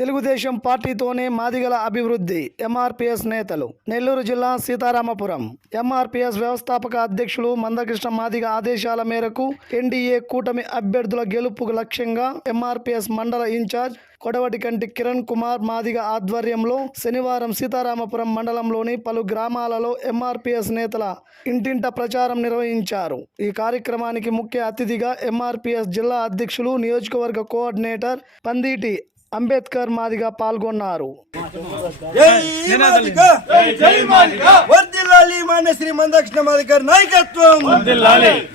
తెలుగుదేశం పార్టీతోనే మాదిగల అభివృద్ధి ఎంఆర్పిఎస్ నేతలు. నెల్లూరు జిల్లా సీతారామపురం. ఎంఆర్పిఎస్ వ్యవస్థాపక అధ్యక్షులు మందకృష్ణ మాదిగ ఆదేశాల మేరకు ఎన్డీఏ కూటమి అభ్యర్థుల గెలుపుకు లక్ష్యంగా ఎంఆర్పిఎస్ మండల ఇన్ఛార్జ్ కొడవటికంటి కిరణ్ కుమార్ మాదిగ ఆధ్వర్యంలో శనివారం సీతారామపురం మండలంలోని పలు గ్రామాలలో ఎంఆర్పిఎస్ నేతల ఇంటింట ప్రచారం నిర్వహించారు. ఈ కార్యక్రమానికి ముఖ్య అతిథిగా ఎంఆర్పిఎస్ జిల్లా అధ్యక్షులు నియోజకవర్గ కోఆర్డినేటర్ పందీటి అంబేద్కర్ మాదిగా పాల్గొన్నారు. జై మాదిక వర్దిల్లాలి మాన్య శ్రీ మందకృష్ణ మాదికర్ నాయకత్వం.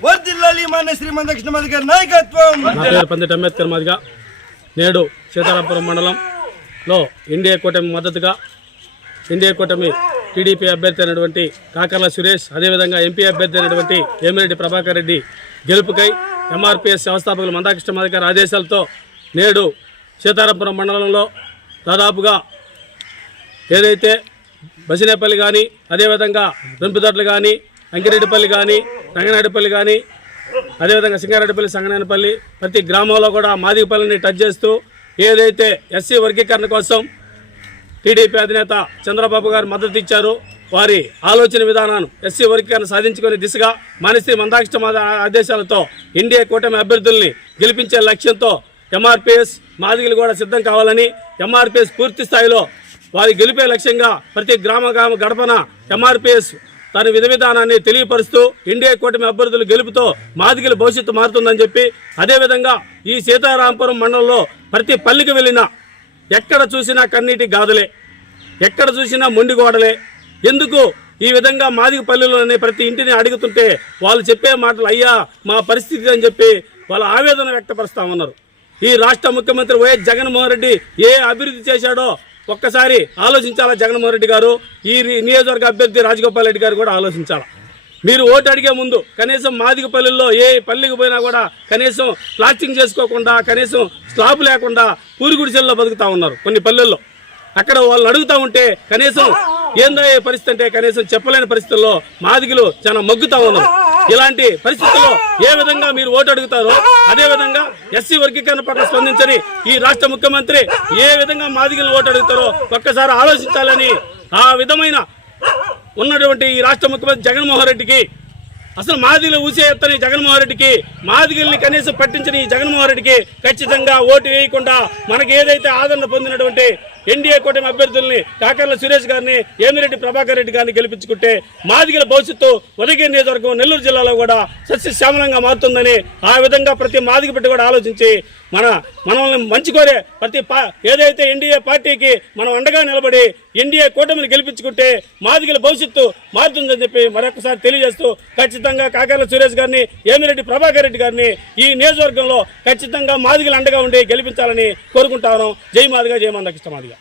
వర్దిల్లాలి. మాన్య శ్రీ మందకృష్ణ మాదికర్ నాయకత్వం. పందిటి అంబేద్కర్ మాదిగా నేడు సీతారామపురం మండలంలో ఎన్డీఏ కూటమి మద్దతుగా ఎన్డీఏ కూటమి టీడీపీ అభ్యర్థి అయినటువంటి కాకర్ల సురేష్ అదేవిధంగా ఎంపీ అభ్యర్థి అయినటువంటి వేమిరెడ్డి ప్రభాకర్ రెడ్డి గెలుపుకై ఎంఆర్పీఎస్ వ్యవస్థాపకులు మందాకృష్ణ మాదిగారి ఆదేశాలతో నేడు సీతారాపురం మండలంలో దాదాపుగా ఏదైతే బసినేపల్లి కానీ అదేవిధంగా రెంపుదొడ్లు కానీ అంకిరెడ్డిపల్లి కానీ రంగనాయుడిపల్లి కానీ అదేవిధంగా సింగారెడ్డిపల్లి సంగనేనపల్లి ప్రతి గ్రామంలో కూడా మాదిగపల్లిని టచ్ చేస్తూ ఏదైతే ఎస్సీ వర్గీకరణ కోసం టీడీపీ అధినేత చంద్రబాబు గారు మద్దతు ఇచ్చారు వారి ఆలోచన విధానాన్ని ఎస్సీ వర్గీకరణ సాధించుకునే దిశగా మానసి మందాక్ష ఆదేశాలతో ఎన్డీఏ కూటమి అభ్యర్థుల్ని గెలిపించే లక్ష్యంతో ఎంఆర్పిఎస్ మాదిగలు కూడా సిద్ధం కావాలని ఎంఆర్పిఎస్ పూర్తి స్థాయిలో వారి గెలిపే లక్ష్యంగా ప్రతి గ్రామ గ్రామ గడపన ఎంఆర్పిఎస్ తన విధ విధానాన్ని తెలియపరుస్తూ ఎన్డీఏ కూటమి అభ్యర్థులు గెలుపుతో మాదిగల భవిష్యత్తు మారుతుందని చెప్పి అదేవిధంగా ఈ సీతారాంపురం మండలంలో ప్రతి పల్లికి వెళ్ళినా ఎక్కడ చూసినా కన్నీటి గాథలే ఎక్కడ చూసినా మొండి గోడలే. ఎందుకు ఈ విధంగా మాదిగ పల్లెలోనే ప్రతి ఇంటిని అడుగుతుంటే వాళ్ళు చెప్పే మాటలు అయ్యా మా పరిస్థితి అని చెప్పి వాళ్ళ ఆవేదన వ్యక్తపరుస్తామన్నారు ఈ రాష్ట్ర ముఖ్యమంత్రి వైఎస్ జగన్మోహన్ రెడ్డి ఏ అభివృద్ధి చేశాడో ఒక్కసారి ఆలోచించాలా జగన్మోహన్ రెడ్డి గారు? ఈ నియోజకవర్గ అభ్యర్థి రాజగోపాల్ రెడ్డి గారు కూడా ఆలోచించాలా? మీరు ఓటు అడిగే ముందు కనీసం మాదిగ పల్లెల్లో ఏ పల్లెకి పోయినా కూడా కనీసం ప్లాస్టింగ్ చేసుకోకుండా కనీసం స్లాబ్ లేకుండా పూరిగుడిసెల్లో బతుకుతా ఉన్నారు కొన్ని పల్లెల్లో. అక్కడ వాళ్ళు అడుగుతా ఉంటే కనీసం ఏందో ఏ పరిస్థితి అంటే కనీసం చెప్పలేని పరిస్థితుల్లో మాదిగలు చాలా మగ్గుతా ఉన్నారు. ఇలాంటి పరిస్థితుల్లో ఏ విధంగా మీరు ఓటు అడుగుతారో అదే విధంగా ఎస్సీ వర్గీకరణ పట్ల స్పందించని ఈ రాష్ట్ర ముఖ్యమంత్రి ఏ విధంగా మాదిగలను ఓటు అడుగుతారో ఒక్కసారి ఆలోచించాలని ఆ విధమైన ఉన్నటువంటి ఈ రాష్ట్ర ముఖ్యమంత్రి జగన్మోహన్ రెడ్డికి అసలు మాదిగలు ఊసే ఎత్తని జగన్మోహన్ రెడ్డికి మాదిగల్ని కనీసం పట్టించని ఈ జగన్మోహన్ రెడ్డికి ఖచ్చితంగా ఓటు వేయకుండా మనకి ఏదైతే ఆదరణ పొందినటువంటి ఎన్డీఏ కూటమి అభ్యర్థుల్ని కాకర్ల సురేష్ గారిని ఏమిరెడ్డి ప్రభాకర్ రెడ్డి గారిని గెలిపించుకుంటే మాదిగల భవిష్యత్తు ఉదయగిరి నియోజకవర్గం నెల్లూరు జిల్లాలో కూడా సస్యశ్యామలంగా మారుతుందని ఆ విధంగా ప్రతి మాదిగ బిడ్డ కూడా ఆలోచించి మన మనల్ని మంచి కోరే ప్రతి పా- ఏదైతే ఎన్డీఏ పార్టీకి మనం అండగా నిలబడి ఎన్డీఏ కూటమిని గెలిపించుకుంటే మాదిగల భవిష్యత్తు మారుతుందని చెప్పి మరొకసారి తెలియజేస్తూ ఖచ్చితంగా కాకర్ల సురేష్ గారిని ఏమిరెడ్డి ప్రభాకర్ రెడ్డి గారిని ఈ నియోజకవర్గంలో ఖచ్చితంగా మాదిగలు అండగా ఉండి గెలిపించాలని కోరుకుంటాను జై మాదిగా జై మందకిష్ట మాదిగా.